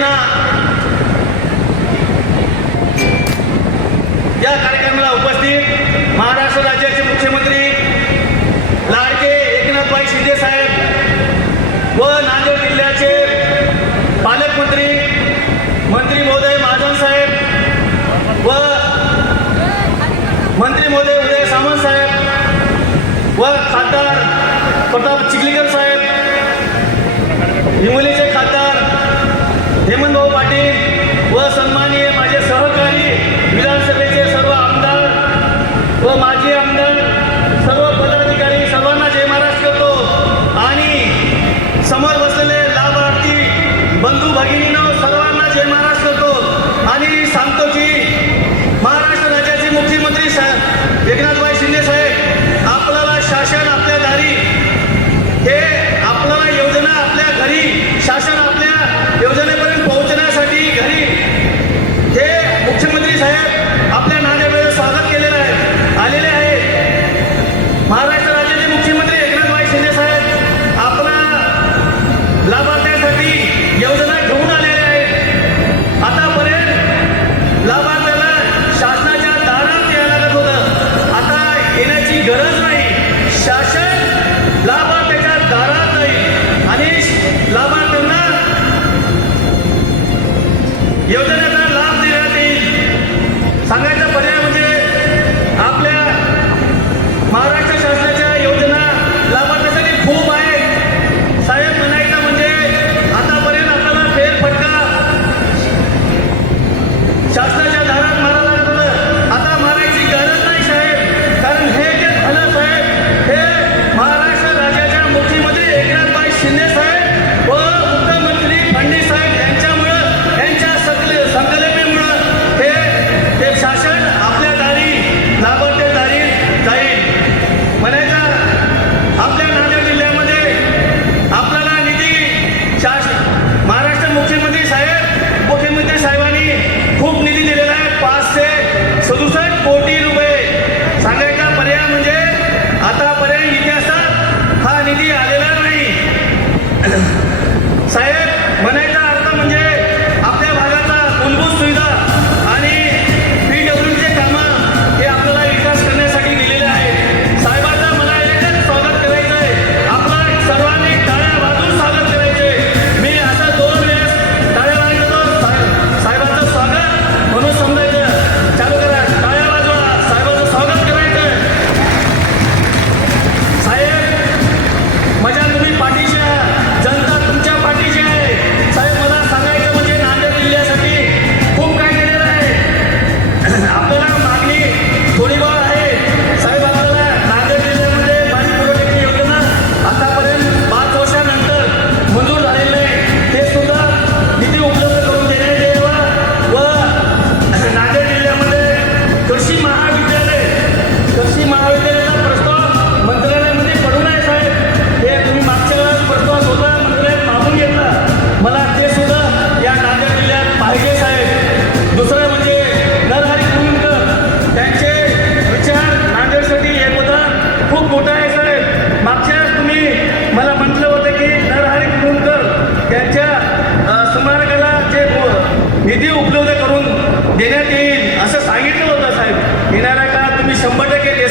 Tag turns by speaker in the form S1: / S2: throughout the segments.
S1: यांना या कार्यक्रमाला उपस्थित महाराष्ट्र राज्याचे मुख्यमंत्री लाडके एकनाथभाई शिंदे साहेब व नांदेड जिल्ह्याचे पालकमंत्री मंत्री महोदय महाजन साहेब व मंत्री महोदय उदय सामंत साहेब व खासदार प्रताप चिखलीकर साहेब हिंगोलीचे खासदार demandou o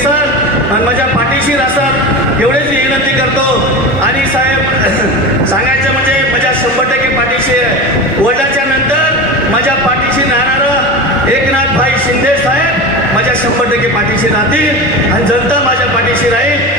S1: सर आणि माझ्या पाठीशी असतात. एवढेच विनंती करतो. आणि साहेब सांगायचं म्हणजे माझ्या शंभर टक्के पाठीशी आहे. वडिलाच्या नंतर माझ्या पाठीशी राहणार एकनाथ भाई शिंदे साहेब माझ्या शंभर टक्के पाठीशी राहतील आणि जनता माझ्या पाठीशी राहील.